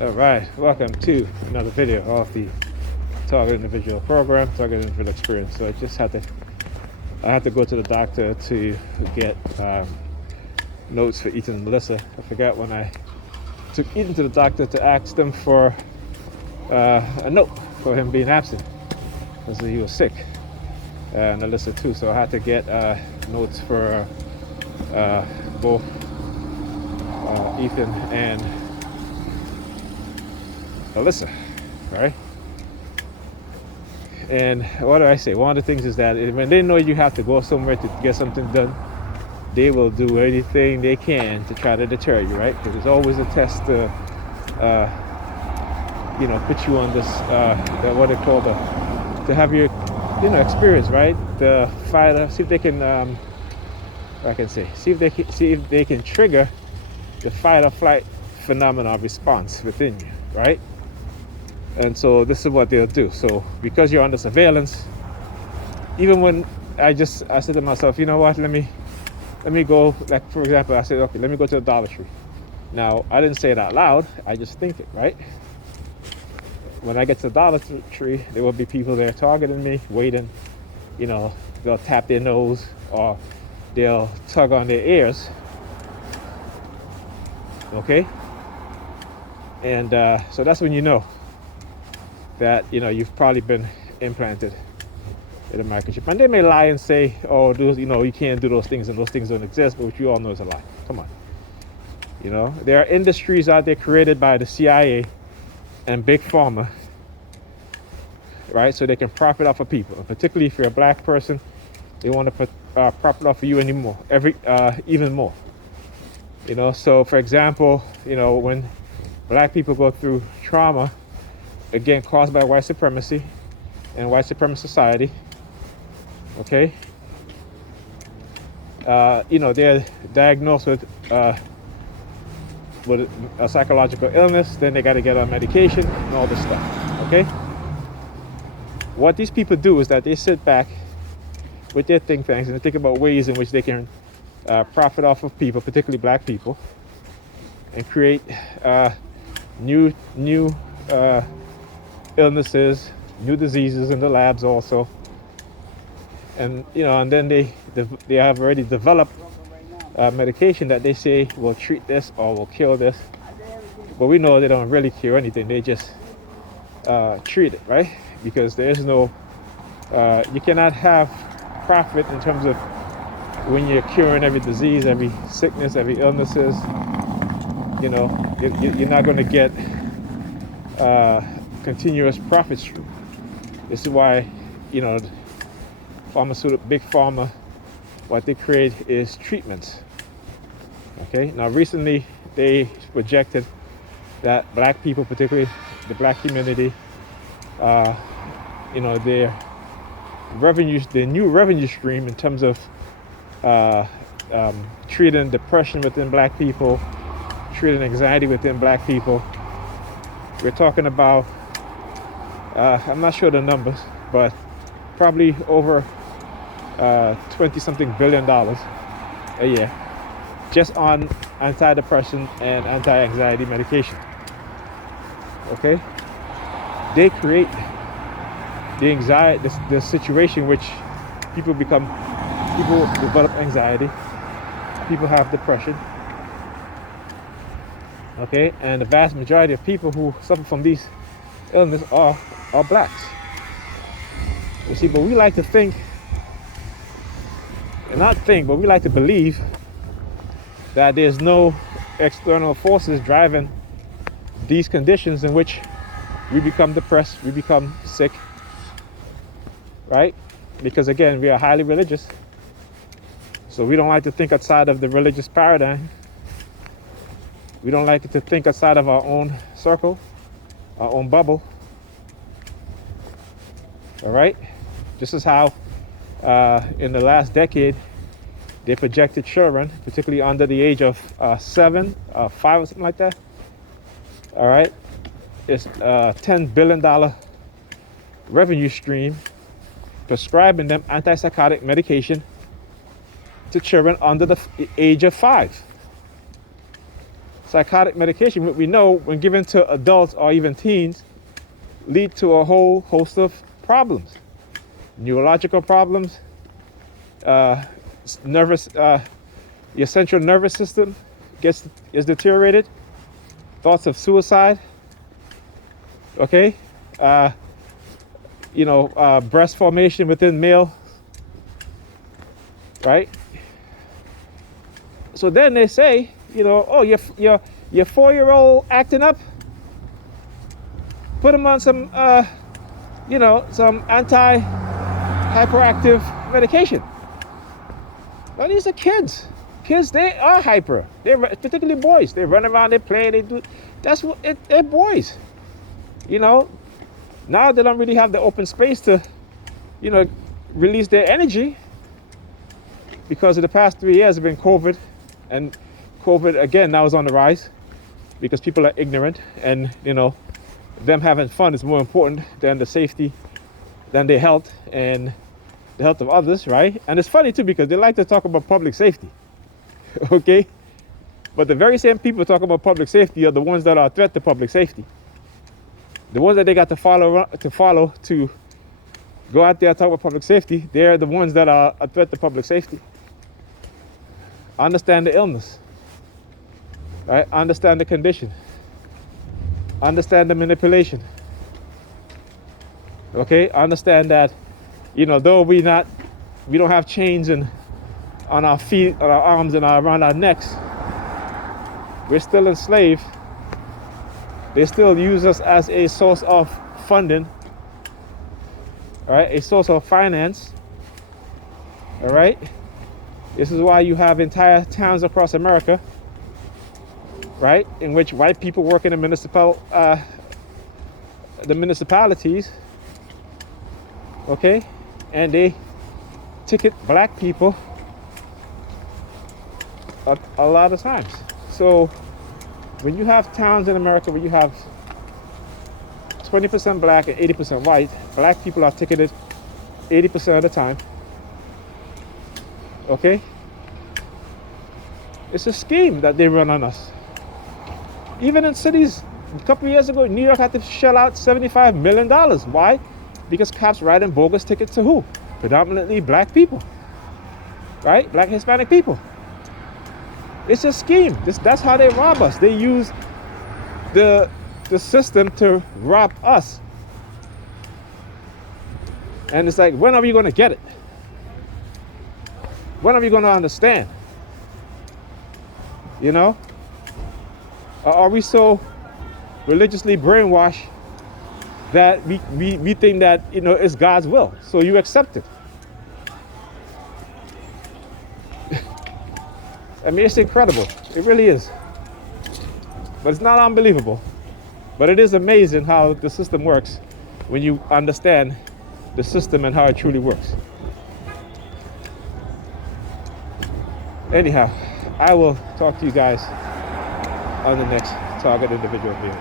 All right, welcome to another video of the Target Individual Program, Target Individual Experience. So I had to go to the doctor to get notes for Ethan and Melissa. I forgot when I took Ethan to the doctor to ask them for a note for him being absent because he was sick, and Melissa too. So I had to get notes for both Ethan and Melissa, right? And what do I say? One of the things is that when they know you have to go somewhere to get something done, they will do anything they can to try to deter you, right? Because it's always a test to, put you on this, what they call to have your, experience, right? The fighter, see if they can, see if they can trigger the fight or flight phenomenon response within you, right? And so this is what they'll do. So because you're under surveillance, even when I said to myself, you know what, let me go, like for example, I said, okay, let me go to the Dollar Tree. Now, I didn't say it out loud, I just think it, right? When I get to the Dollar Tree, there will be people there targeting me, waiting, they'll tap their nose or they'll tug on their ears, okay? And so that's when you know that you've probably been implanted with a microchip. And they may lie and say, oh, you can't do those things and those things don't exist, but what you all know is a lie. Come on. There are industries out there created by the CIA and Big Pharma, right? So they can profit off of people. And particularly if you're a black person, they want to profit off of you even more. So for example, when black people go through trauma, again, caused by white supremacy and white supremacist society, okay? They're diagnosed with a psychological illness, then they got to get on medication and all this stuff, okay? What these people do is that they sit back with their think tanks and they think about ways in which they can profit off of people, particularly black people, and create new illnesses, new diseases in the labs also, and and then they have already developed medication that they say will treat this or will cure this, but we know they don't really cure anything. They just treat it, right? Because there is no you cannot have profit in terms of when you're curing every disease, every sickness, every illnesses. You're not going to get continuous profit stream. This is why, pharmaceutical, big pharma, what they create is treatments. Okay. Now, recently they projected that black people, particularly the black community, their new revenue stream in terms of treating depression within black people, treating anxiety within black people. We're talking about, I'm not sure the numbers, but probably over $20-something billion a year just on antidepressant and anti-anxiety medication. Okay? They create the anxiety, the situation which people develop anxiety, people have depression. Okay, and the vast majority of people who suffer from these illnesses are blacks. You see, but we like to think, but we like to believe that there's no external forces driving these conditions in which we become depressed, we become sick, right? Because again, we are highly religious. So we don't like to think outside of the religious paradigm. We don't like to think outside of our own circle, our own bubble. All right? This is how in the last decade, they projected children, particularly under the age of 7, 5 or something like that. All right? It's a $10 billion revenue stream prescribing them antipsychotic medication to children under the age of 5. psychotic medication, what we know when given to adults or even teens, lead to a whole host of problems, neurological problems, nervous, your central nervous system is deteriorated, thoughts of suicide, okay, breast formation within male, right? So then they say, oh, your 4-year-old acting up, put them on some, some anti-hyperactive medication. Well, these are kids. Kids, they are hyper. They're particularly boys. They run around, they play, they do. That's what they're boys. Now they don't really have the open space to, release their energy, because of the past 3 years have been COVID, and COVID again now is on the rise because people are ignorant, and them having fun is more important than the safety, than their health and the health of others, right? And it's funny too, because they like to talk about public safety. Okay, but the very same people talking about public safety are the ones that are a threat to public safety. The ones that they got to follow to go out there and talk about public safety, they're the ones that are a threat to public safety. Understand the illness, right? Understand the condition, understand the manipulation. Okay, understand that, though we don't have chains on our feet, on our arms, and around our necks, we're still enslaved. They still use us as a source of funding, all right, a source of finance, all right? This is why you have entire towns across America, right, in which white people work in the municipalities, okay, and they ticket black people a lot of times. So when you have towns in America where you have 20% black and 80% white, black people are ticketed 80% of the time. Okay? It's a scheme that they run on us. Even in cities, a couple of years ago, New York had to shell out $75 million. Why? Because cops writing bogus tickets to who? Predominantly black people. Right? Black Hispanic people. It's a scheme. That's how they rob us. They use the system to rob us. And it's like, when are we going to get it? When are we going to understand? Or are we so religiously brainwashed that we think that, it's God's will, so you accept it? I mean, it's incredible. It really is. But it's not unbelievable. But it is amazing how the system works when you understand the system and how it truly works. Anyhow, I will talk to you guys on the next Target Individual video.